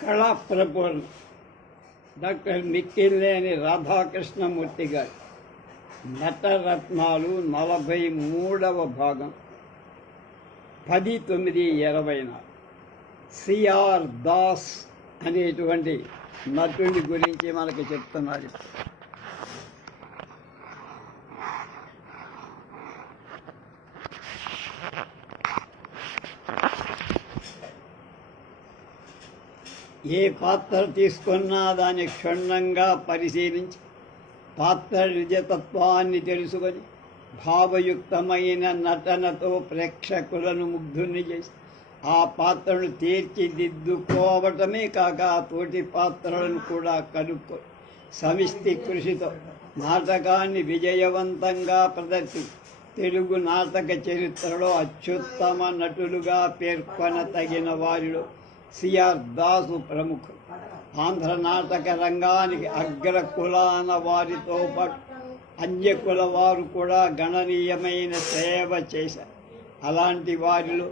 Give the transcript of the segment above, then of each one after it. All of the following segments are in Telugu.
కళా ప్రపూర్ణ డాక్టర్ మిక్కిలేని రాధాకృష్ణమూర్తి గారి నటరత్నాలు 43వ భాగం 10/9/20 సిఆర్ దాస్ అనేటువంటి నటుడి గురించి మనకు చెప్తున్నారు. ఏ పాత్ర తీసుకున్నా దాన్ని క్షుణ్ణంగా పరిశీలించి పాత్ర నిజతత్వాన్ని తెలుసుకొని భావయుక్తమైన నటనతో ప్రేక్షకులను ముగ్ధుల్ని చేసి ఆ పాత్రను తీర్చిదిద్దుకోవటమే కాక తోటి పాత్రలను కూడా కలుపుకొని సమిష్టి కృషితో నాటకాన్ని విజయవంతంగా ప్రదర్శించి తెలుగు నాటక చరిత్రలో అత్యుత్తమ నటులుగా పేర్కొనతగిన వారిలో సిఆర్ దాసు ప్రముఖుడు. ఆంధ్ర నాటక రంగానికి అగ్ర కులాన వారితో పాటు అన్య కుల వారు కూడా గణనీయమైన సేవ చేశారు. అలాంటి వారిలో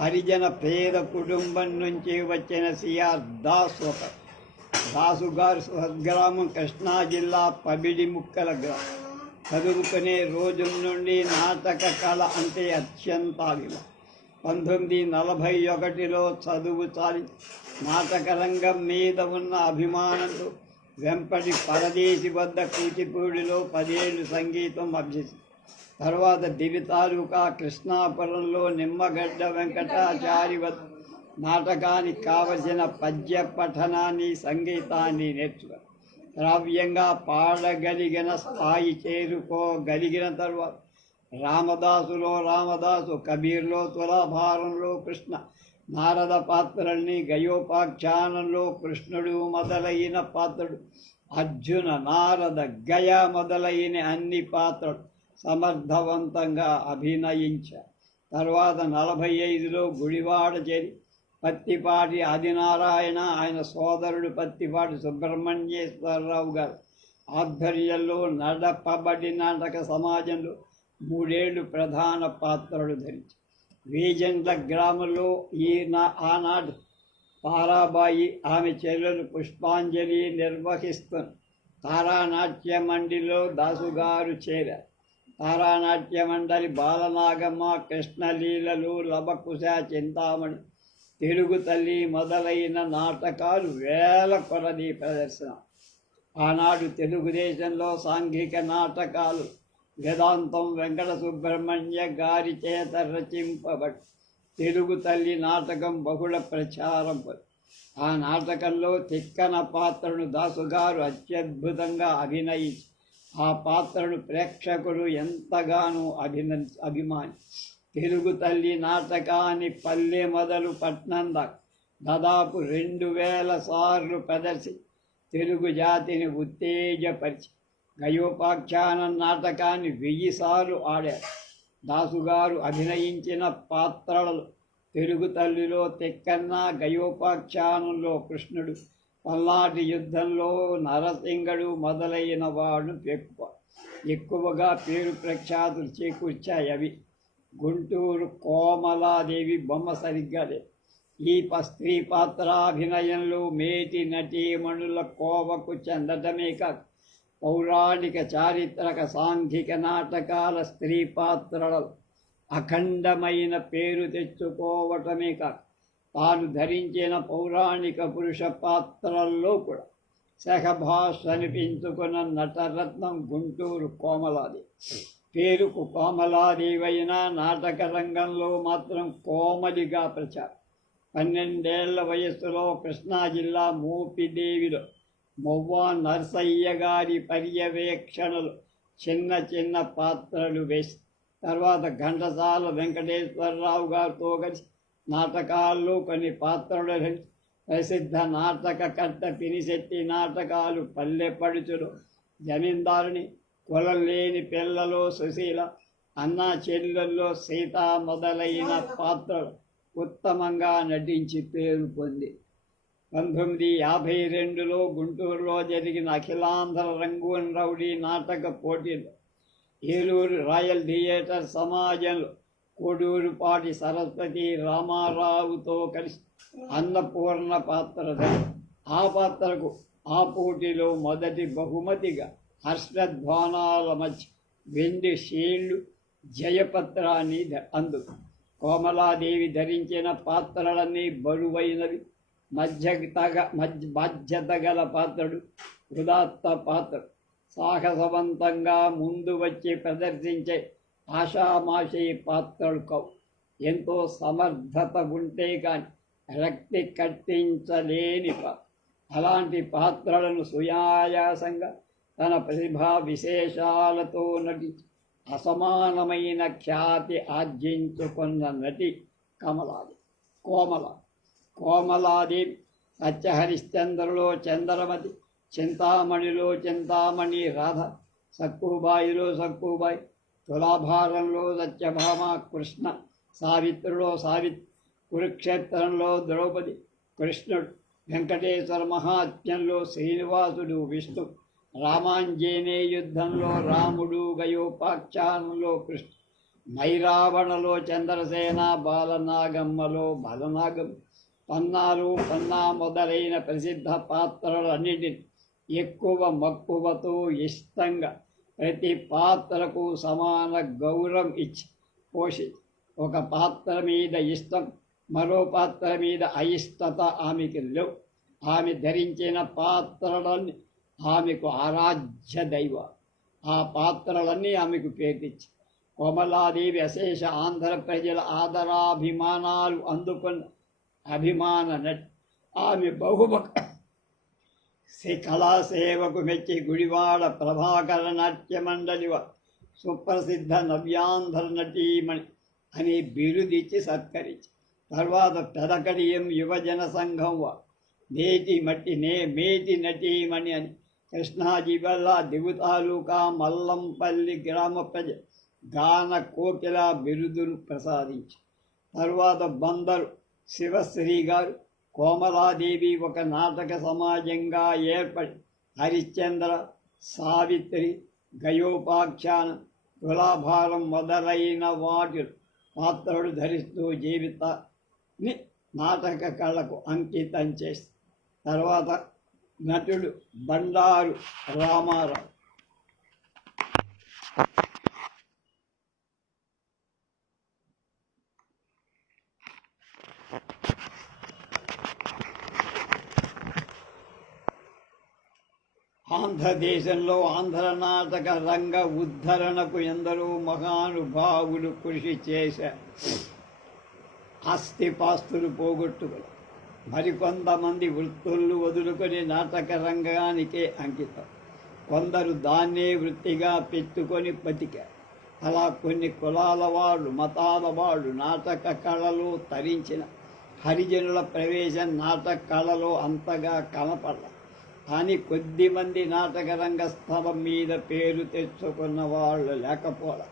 హరిజన పేద కుటుంబం నుంచి వచ్చిన సిఆర్ దాస్ ఒకరు. దాసు గారు స్వగ్రామం కృష్ణా జిల్లా పబిడిముక్కల గ్రామం. చదువుకునే రోజుల నుండి నాటక కళ అంటే అత్యంత అభిమానం. 1941లో చదువు సాధించి నాటక రంగం మీద ఉన్న అభిమానంతో వెంపటి పరదేశి వద్ద కూచిపూడిలో 10 ఏళ్ళు సంగీతం అభ్యసించి తర్వాత దివి తాలూకా కృష్ణాపురంలో నిమ్మగడ్డ వెంకటాచారి వద్ద నాటకానికి కావలసిన పద్య పఠనాన్ని సంగీతాన్ని నేర్చుకుని శ్రావ్యంగా పాడగలిగిన స్థాయి చేరుకోగలిగిన తర్వాత రామదాసులో రామదాసు, కబీర్లో తులాభారంలో కృష్ణ, నారద పాత్రల్ని, గయోపాఖ్యానంలో కృష్ణుడు మొదలైన పాత్రలు, అర్జున, నారద, గయ మొదలైన అన్ని పాత్రలు సమర్థవంతంగా అభినయించారు. తర్వాత 45లో గుడివాడ చేరి పత్తిపాటి ఆదినారాయణ, ఆయన సోదరుడు పత్తిపాటి సుబ్రహ్మణ్యేశ్వరరావు గారు ఆధ్వర్యంలో నడపబడి నాటక సమాజంలో 3 ఏళ్ళు ప్రధాన పాత్రలు ధరించి వేజండ్ల గ్రామంలో ఆనాడు తారాబాయి, ఆమె చెల్లెలు పుష్పాంజలి నిర్వహిస్తున్న తారానాట్య మండలిలో దాసుగారు చేరారు. తారానాట్య మండలి బాలనాగమ్మ, కృష్ణలీలలు, లవకుశ, చింతామణి, తెలుగు తల్లి మొదలైన నాటకాలు వేల కొలది ప్రదర్శన. ఆనాడు తెలుగుదేశంలో సాంఘిక నాటకాలు వేదాంతం వెంకట సుబ్రహ్మణ్య గారి చేత రచింపబడి తెలుగు తల్లి నాటకం బహుళ ప్రచారం పొంది ఆ నాటకంలో తిక్కన పాత్రను దాసుగారు అత్యద్భుతంగా అభినయించి ఆ పాత్రను ప్రేక్షకులు ఎంతగానో అభిమాని తెలుగు తల్లి నాటకాన్ని పల్లె మొదలు పట్నం దాకా దాదాపు 2000 సార్లు ప్రదర్శించి తెలుగు జాతిని ఉత్తేజపరిచి గయోపాఖ్యానం నాటకాన్ని 1000 సార్లు ఆడారు. దాసుగారు అభినయించిన పాత్రలలో తెలుగు తల్లిలో తిక్కన్న, గయోపాఖ్యానంలో కృష్ణుడు, పల్నాటి యుద్ధంలో నరసింగడు మొదలైన వాడు ఎక్కువగా పేరు ప్రఖ్యాతులు చేకూర్చాయి. అవి గుంటూరు కోమలాదేవి బొమ్మ సరిగ్గా లేదు. ఈ స్త్రీ పాత్రాభినయంలో మేటి నటీమణుల కోవకు చెందటమే కాక పౌరాణిక, చారిత్రక, సాంఘిక నాటకాల స్త్రీ పాత్రలలో అఖండమైన పేరు తెచ్చుకోవటమే కాక తాను ధరించిన పౌరాణిక పురుష పాత్రల్లో కూడా శఖభాష అనిపించుకున్న నటరత్నం గుంటూరు కోమలాదేవి. పేరుకు కోమలాదేవి అయినా నాటక రంగంలో మాత్రం కోమలిగా ప్రచారం. 12 ఏళ్ల వయస్సులో కృష్ణా జిల్లా మోపిదేవిలో మొవ్వా నరసయ్య గారి పర్యవేక్షణలు చిన్న చిన్న పాత్రలు వేసి తర్వాత ఘంటసాల వెంకటేశ్వరరావు గారితో కలిసి నాటకాల్లో కొన్ని పాత్రలు ధరించి ప్రసిద్ధ నాటకకర్త పినిశెట్టి నాటకాలు పల్లెపడుచులు, జమీందారుని, కులం లేని పిల్లలో సుశీల, అన్నా చెల్లెల్లో సీత మొదలైన పాత్రలు ఉత్తమంగా నటించి పేరు పొంది 1952లో గుంటూరులో జరిగిన అఖిలాంధ్ర రంగూన్ రౌడీ నాటక పోటీలో ఏలూరు రాయల్ థియేటర్ సమాజంలో కోడూరుపాటి సరస్వతి రామారావుతో కలిసి అన్నపూర్ణ పాత్ర ధరి ఆ పాత్రకు ఆ పోటీలో మొదటి బహుమతిగా హర్షధ్వానాల మధ్య వెండి షీల్డ్ జయపత్రాన్ని అందుకు. కోమలాదేవి ధరించిన పాత్రలన్నీ బరువైనవి. బాధ్యత గల పాత్రుడు ఉదాత్త పాత్ర సాహసవంతంగా ముందు వచ్చి ప్రదర్శించే ఆషామాషి పాత్రలు కావు. ఎంతో సమర్థత ఉంటే కానీ రక్తి కట్టించలేని అలాంటి పాత్రలను సుయాయాసంగా తన ప్రతిభా విశేషాలతో నటించి అసమానమైన ఖ్యాతి ఆర్జించుకున్న నటి కోమలాదేవి సత్యహరిశ్చంద్రలో చంద్రమతి, చింతామణిలో చింతామణి రాధ, సక్కుబాయిలో సక్కుబాయి, తులాభారంలో సత్యభామ కృష్ణ, సావిత్రిలో సావిత్రి, కురుక్షేత్రంలో ద్రౌపది కృష్ణుడు, వెంకటేశ్వర మహాత్మ్యంలో శ్రీనివాసుడు విష్ణు, రామాంజనే యుద్ధంలో రాముడు, గయోపాఖ్యానంలో కృష్ణ, మైరావణలో చంద్రసేన, బాలనాగమ్మలో బలనాగం, పన్నా మొదలైన ప్రసిద్ధ పాత్రలన్నింటినీ ఎక్కువ మక్కువతో ఇష్టంగా ప్రతి పాత్రకు సమాన గౌరవం ఇచ్చి పోషించి ఒక పాత్ర మీద ఇష్టం, మరో పాత్ర మీద అయిష్టత ఆమెకి లేవు. ఆమె ధరించిన పాత్రలన్నీ ఆమెకు ఆరాధ్య దైవ. ఆ పాత్రలన్నీ ఆమెకు పేర్చి కోమలాదేవి అశేష ఆంధ్ర ప్రజల ఆదరాభిమానాలు అందుకున్న అభిమాన నటి. ఆమె బహుముఖ శ్రీ కళాసేవకు మెచ్చి గుడివాడ ప్రభాకర నాట్య మండలి సుప్రసిద్ధ నవ్యాంధ్ర నటీమణి అని బిరుదిచ్చి సత్కరించి తర్వాత పెదకడియం యువజన సంఘం మేటి నటీమణి అని కృష్ణా జిల్లా దిగు తాలూకా మల్లంపల్లి గ్రామ ప్రజ గాన కోకిల బిరుదును ప్రసాదించి తరువాత బందరు శివశ్రీ గారు కోమలాదేవి ఒక నాటక సమాజంగా ఏర్పడి హరిశ్చంద్ర, సావిత్రి, గయోపాఖ్యానం, తులాభారం మొదలైన వాటి పాత్రలు ధరిస్తూ జీవితాన్ని నాటక కళకు అంకితం చేసి తర్వాత నటుడు బండారు రామారావు. ఆంధ్రదేశంలో ఆంధ్ర నాటక రంగ ఉద్ధరణకు ఎందరో మహానుభావులు కృషి చేశారు. ఆస్తిపాస్తులు పోగొట్టుకుని మరికొంతమంది వృత్తులు వదులుకొని నాటక రంగానికే అంకితం. కొందరు దాన్నే వృత్తిగా పెట్టుకొని బతికారు. అలా కొన్ని కులాల వాళ్ళు, మతాల వాళ్ళు నాటక కళలో తరించిన హరిజనుల ప్రవేశం నాటక కళలో అంతగా కనపడాలి. కానీ కొద్దిమంది నాటక రంగ స్థలం మీద పేరు తెచ్చుకున్న వాళ్ళు లేకపోవడం.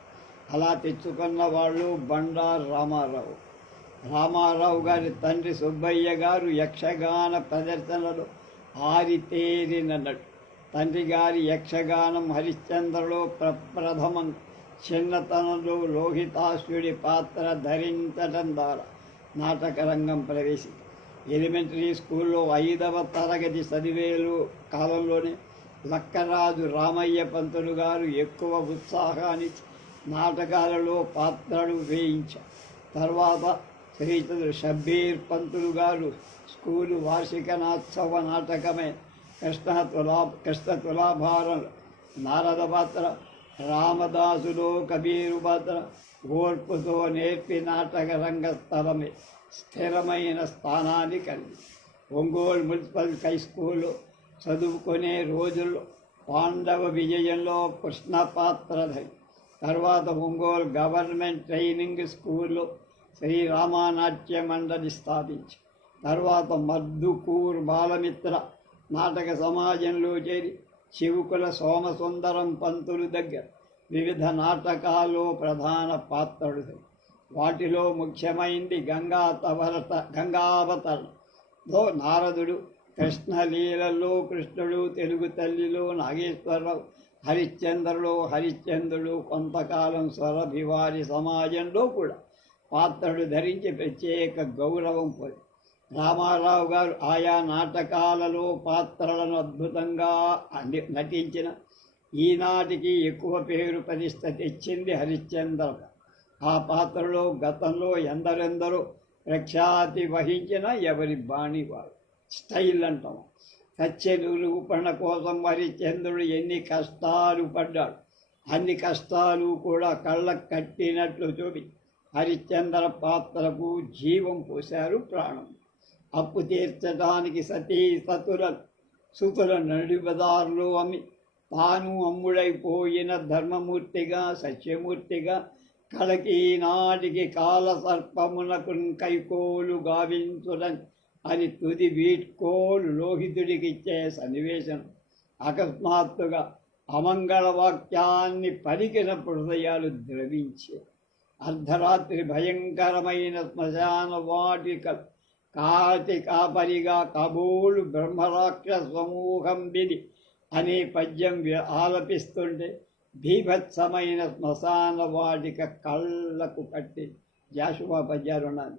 అలా తెచ్చుకున్న వాళ్ళు బండారు రామారావు గారి తండ్రి సుబ్బయ్య గారు యక్షగాన ప్రదర్శనలో ఆరితేరిన నటు. తండ్రి గారి యక్షగానం హరిశ్చంద్రలో ప్రప్రథమం చిన్నతనంలో లోహితాసుడి పాత్ర ధరించడం ద్వారా నాటక రంగం ప్రవేశించింది. ఎలిమెంటరీ స్కూల్లో 5వ తరగతి చదివేలు కాలంలోనే లక్కరాజు రామయ్య పంతులు గారు ఎక్కువ ఉత్సాహాన్ని నాటకాలలో పాత్రలు వేయించారు. తర్వాత శ్రీచంద్ర షబ్బీర్ పంతులు గారు స్కూలు వార్షికనోత్సవ నాటకమే కృష్ణ తులాభారం నారద పాత్ర, రామదాసులో కబీరు పాత్ర ఓర్పుతో నేర్పి నాటక రంగ స్థలమే స్థిరమైన స్థానాన్ని కలిగి ఒంగోలు మున్సిపల్ హై స్కూల్లో చదువుకునే రోజుల్లో పాండవ విజయంలో కృష్ణ పాత్రధరి. తర్వాత ఒంగోలు గవర్నమెంట్ ట్రైనింగ్ స్కూల్లో శ్రీరామనాట్య మండలి స్థాపించి తర్వాత మద్దుకూర్ బాలమిత్ర నాటక సమాజంలో చేరి చివుకుల సోమసుందరం పంతులు దగ్గర వివిధ నాటకాల్లో ప్రధాన పాత్రలు. వాటిలో ముఖ్యమైంది గంగావతరణలో నారదుడు, కృష్ణలీలలో కృష్ణుడు, తెలుగు తల్లిలో నాగేశ్వరరావు, హరిశ్చంద్రలో హరిశ్చంద్రుడు, కొంతకాలం స్వరభివారి సమాజంలో కూడా పాత్రలు ధరించి ప్రత్యేక గౌరవం పొంది రామారావు గారు ఆయా నాటకాలలో పాత్రలను అద్భుతంగా నటించిన ఈనాటికి ఎక్కువ పేరు ప్రతిష్ట తెచ్చింది హరిశ్చంద్ర. ఆ పాత్రలో గతంలో ఎందరెందరో ప్రఖ్యాతి వహించిన ఎవరి బాణి వారు. స్టైల్ అంటాం. సత్య నిరూపణ కోసం హరిశ్చంద్రుడు ఎన్ని కష్టాలు పడ్డాడు. అన్ని కష్టాలు కూడా కళ్ళకు కట్టినట్లు చూపి హరిశ్చంద్ర పాత్రకు జీవం పోశారు, ప్రాణం. అప్పు తీర్చడానికి సతీ సుతుల నడిబదారులో అమ్మి తాను అమ్ముడైపోయిన ధర్మమూర్తిగా సత్యమూర్తిగా కలకి నాటికి కాలసర్పమునకు కైకోలు గావించుడని అని తుది వీడ్కోలు లోహితుడికిచ్చే సన్నివేశం. అకస్మాత్తుగా అమంగళ వాక్యాన్ని పలికినప్పుడు హృదయాలు ద్రవించే. అర్ధరాత్రి భయంకరమైన శ్మశాన వాటిక కాటి కాపరిగా కాబోలు బ్రహ్మరాక్ష సమూహం విని అనే పద్యం ఆలపిస్తుంటే బీభత్సమైన శ్మశాన వాటిక కళ్ళకు కట్టి జాషువా పద్యాలున్నాను.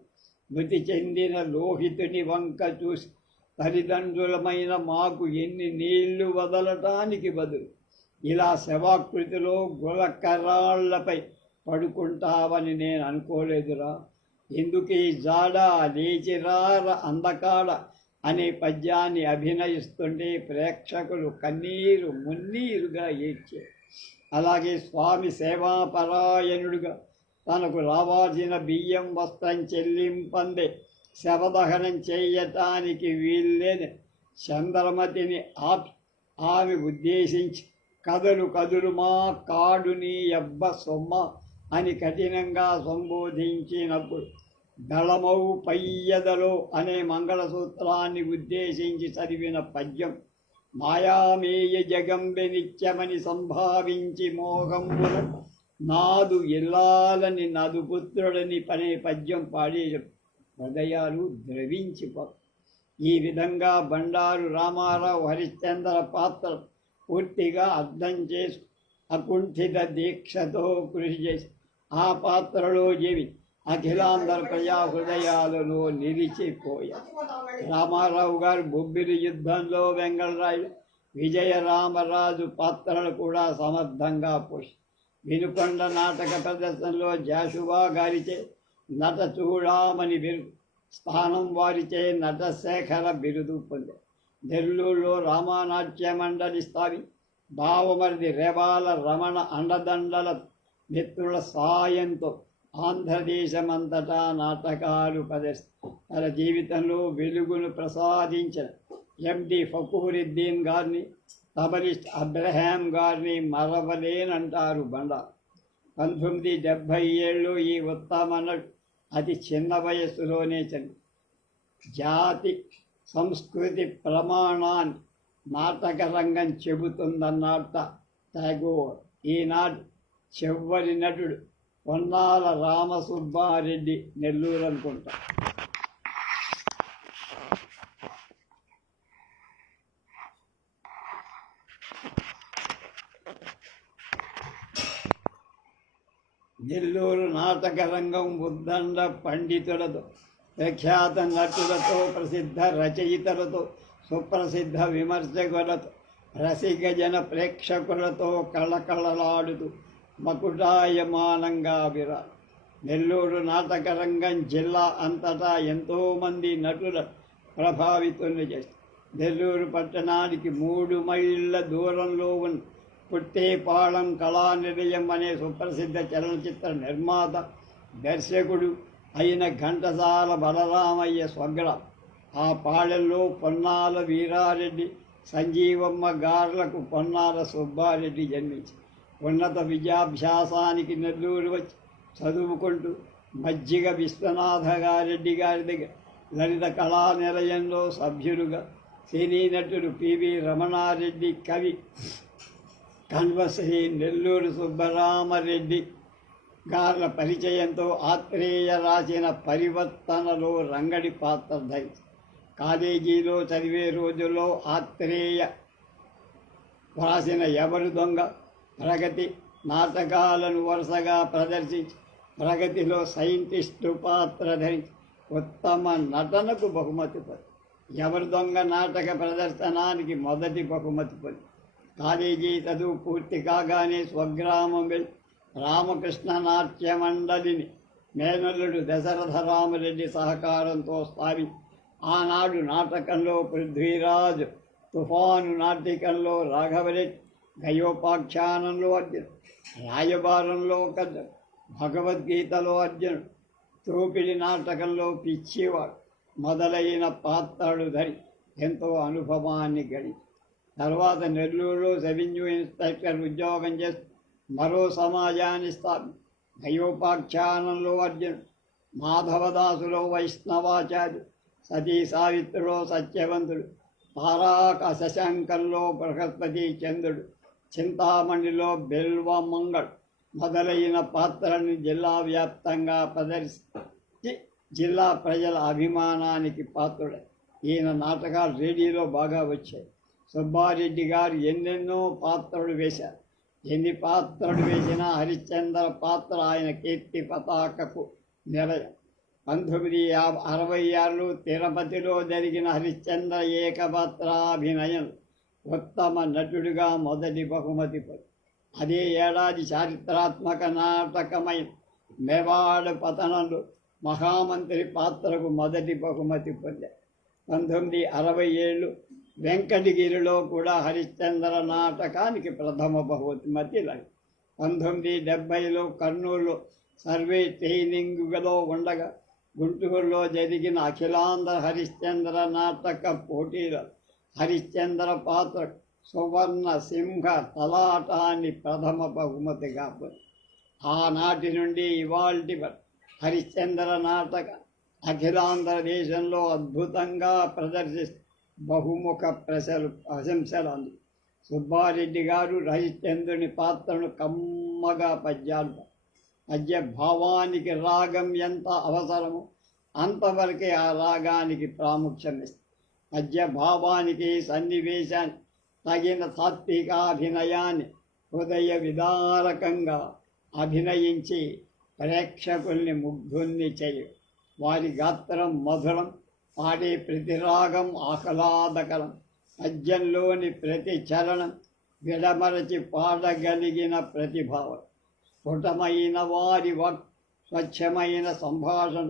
మృతి చెందిన లోహితుని వంక చూసి తల్లిదండ్రులమైన మాకు ఎన్ని నీళ్లు వదలటానికి బదులు ఇలా శవాకృతిలో గులకరాళ్లపై పడుకుంటావని నేను అనుకోలేదురా. ఎందుకు ఈ జాడ లేచిరార అందకాడ అనే పద్యాన్ని అభినయిస్తుంటే ప్రేక్షకులు కన్నీరు మున్నీరుగా ఏడ్చారు. అలాగే స్వామి సేవాపరాయణుడుగా తనకు రావాల్సిన బియ్యం వస్త్రం చెల్లింపందే శవదహనం చేయటానికి వీల్లేని చంద్రమతిని ఆమె ఉద్దేశించి కదులు మా కాడు నీ అబ్బ సొమ్మ అని కఠినంగా సంబోధించినప్పుడు దళమౌ పయ్యదలో అనే మంగళసూత్రాన్ని ఉద్దేశించి చదివిన పద్యం మాయామేయ జగంబె నిత్యమని సంభావించి మోహంబుల నాదు ఇల్లాలని నదు పుత్రుడని పనే పద్యం పాడే హృదయాలు ద్రవించిపో. ఈ విధంగా బండారు రామారావు హరిశ్చంద్ర పాత్ర పూర్తిగా అర్థం చేసి అకుంఠిత దీక్షతో కృషి చేసి ఆ పాత్రలో జీవి అఖిలాంధ్ర ప్రజా హృదయాలలో నిలిచిపోయారు. రామారావు గారు బొబ్బిలి యుద్ధంలో వెంగళరాయలు విజయరామరాజు పాత్రలు కూడా సమర్థంగా పోషి వినుకొండ నాటక ప్రదర్శనలో జాషువా గారిచే నట చూడామని బిరుదు, స్థానం వారిచే నటశేఖర బిరుదు పొందారు. నెల్లూరులో రామానాట్య మండలి స్థావి భావమరిది రేవాల రమణ అండదండల మిత్రుల సాయంతో ఆంధ్రదేశమంతటా నాటకాలు ప్రదర్శించారు. తన జీవితంలో వెలుగును ప్రసాదించిన ఎండి ఫకూరుద్దీన్ గారిని, తబలిస్ట్ అబ్రహాం గారిని మరవలేనంటారు బండా. 1970 ఈ ఉత్తమ నటుడు అతి చిన్న వయస్సులోనే చని జాతి సంస్కృతి ప్రమాణాన్ని నాటక రంగం చెబుతుందన్నట్ట టాగోర్. ఈనాడు చివరి నటుడు పొన్నాల రామసుబ్బారెడ్డి, నెల్లూరు అనుకుంటా. నెల్లూరు నాటక రంగం ఉద్దండ పండితులతో, ప్రఖ్యాత నటులతో, ప్రసిద్ధ రచయితలతో, సుప్రసిద్ధ విమర్శకులతో, రసిక జన ప్రేక్షకులతో కళకళలాడుతూ మకుటాయమానంగా విరాడు. నెల్లూరు నాటక రంగం జిల్లా అంతటా ఎంతోమంది నటుల ప్రభావితుల్ని చేస్తారు. నెల్లూరు పట్టణానికి 3 మైళ్ళ దూరంలో ఉన్న పుట్టేపాళెం కళానిలయం అనే సుప్రసిద్ధ చలనచిత్ర నిర్మాత, దర్శకుడు అయిన ఘంటసాల బలరామయ్య స్వగ్రం. ఆ పాళెంలో పొన్నాల వీరారెడ్డి, సంజీవమ్మ గార్లకు పొన్నాల సుబ్బారెడ్డి జన్మించి ఉన్నత విద్యాభ్యాసానికి నెల్లూరు వచ్చి చదువుకుంటూ మజ్జిగ విశ్వనాథ గారెడ్డి గారి దగ్గర లలిత కళానిలయంలో సభ్యులుగా, సినీ నటుడు పివి రమణారెడ్డి, కవి కన్వశ్రీ నెల్లూరు సుబ్బరామరెడ్డి గార్ల పరిచయంతో ఆత్రేయ రాసిన పరివర్తనలో రంగడి పాత్ర ధరించి కాలేజీలో చదివే రోజుల్లో ఆత్రేయ రాసిన ఎవరు దొంగ, ప్రగతి నాటకాలను వరుసగా ప్రదర్శించి ప్రగతిలో సైంటిస్టు పాత్ర ధరించి ఉత్తమ నటనకు బహుమతి పొంది. ఎవరి దొంగ నాటక ప్రదర్శనానికి మొదటి బహుమతి పొంది. కాలేజీ చదువు పూర్తి కాగానే స్వగ్రామం వెళ్ళి రామకృష్ణ నాట్య మండలిని మేనల్లుడు దశరథ రామరెడ్డి సహకారంతో స్థాపించి ఆనాడు నాటకంలో పృథ్వీరాజు, తుఫాను నాటకంలో రాఘవరెడ్డి, గయోపాఖ్యానంలో అర్జునుడు, రాయబారంలో కర్ణుడు, భగవద్గీతలో అర్జునుడు, తోపిడి నాటకంలో పిచ్చివాడు మొదలైన పాత్రలు ధరి ఎంతో అనుభవాన్ని గడి. తర్వాత నెల్లూరులో రెవెన్యూ ఇన్స్పెక్టర్ ఉద్యోగం చేస్తూ మరో సమాజాన్ని స్థాపించి గయోపాఖ్యానంలో అర్జునుడు, మాధవదాసులో వైష్ణవాచార్యుడు, సతీ సావిత్రిలో సత్యవంతుడు, తారాక శశాంకంలో బృహస్పతి చంద్రుడు, చింతామణిలో బెల్వమంగళ్ మొదలైన పాత్రలను జిల్లా వ్యాప్తంగా ప్రదర్శించి జిల్లా ప్రజల అభిమానానికి పాత్రుడే. ఈయన నాటకాలు రేడియోలో బాగా వచ్చాయి. సుబ్బారెడ్డి గారు ఎన్నెన్నో పాత్రలు వేశారు. ఎన్ని పాత్రలు వేసినా హరిశ్చంద్ర పాత్ర ఆయన కీర్తి పతాకకు నిలయం. 1966లో తిరుపతిలో జరిగిన హరిశ్చంద్ర ఏకపాత్రాభినయం ఉత్తమ నటుడిగా మొదటి బహుమతి పొంది. అదే ఏడాది చారిత్రాత్మక నాటకమైన మెవాడ పతనంలో మహామంత్రి పాత్రకు మొదటి బహుమతి పొందారు. 1967 వెంకటగిరిలో కూడా హరిశ్చంద్ర నాటకానికి ప్రథమ బహుమతి లభించింది. 1970లో కర్నూలులో సర్వే ట్రైనింగ్లో ఉండగా గుంటూరులో జరిగిన అఖిలాంధ్ర హరిశ్చంద్ర నాటక పోటీలో హరిశ్చంద్ర పాత్ర సువర్ణ సింహ తలాటాన్ని ప్రథమ బహుమతిగా పొంది. ఆనాటి నుండి ఇవాల్టి హరిశ్చంద్ర నాటక అఖిలాంధ్ర దేశంలో అద్భుతంగా ప్రదర్శిస్తూ బహుముఖ ప్రశంసలు అంది. సుబ్బారెడ్డి గారు హరిశ్చంద్రుని పాత్రను కమ్మగా పద్య భావానికి రాగం ఎంత అవసరమో అంతవరకే ఆ రాగానికి ప్రాముఖ్యం ఇస్తుంది. పద్య భావానికి సన్నివేశాన్ని తగిన తాత్వికాభినయాన్ని హృదయ విదారకంగా అభినయించి ప్రేక్షకుల్ని ముగ్ధుల్ని చేయ. వారి గాత్రం మధురం, పాడే ప్రతి రాగం ఆహ్లాదకరం, పద్యంలోని ప్రతి చరణం విడమరచి పాడగలిగిన ప్రతిభావం, స్ఫుటమైన వారి స్వచ్ఛమైన సంభాషణ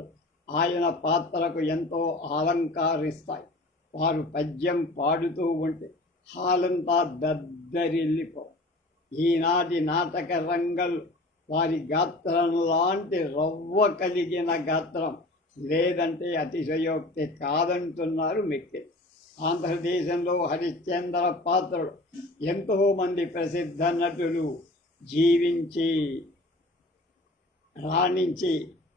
ఆయన పాత్రకు ఎంతో అలంకరిస్తాయి. వారు పద్యం పాడుతూ ఉంటే హాలంతా దద్దరిల్లిపో. ఈనాటి నాటక రంగం వారి గాత్రం లాంటి రవ్వ కలిగిన గాత్రం లేదంటే అతిశయోక్తి కాదంటున్నారు మిక్కిలి. ఆంధ్రదేశంలో హరిశ్చంద్ర పాత్రలు ఎంతోమంది ప్రసిద్ధ నటులు జీవించి రాణించి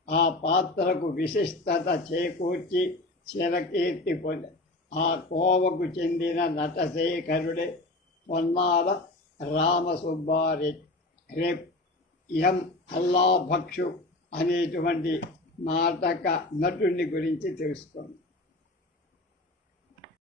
ఆ పాత్రకు విశిష్టత చేకూర్చి చిరకీర్తి పొందారు. ఆ కోవకు చెందిన నటశేఖరుడే పొన్నాల రామసుబ్బారెడ్డి. రేపు ఎం అల్లాభక్షు అనేటువంటి నాటక నటుని గురించి తెలుసుకోండి.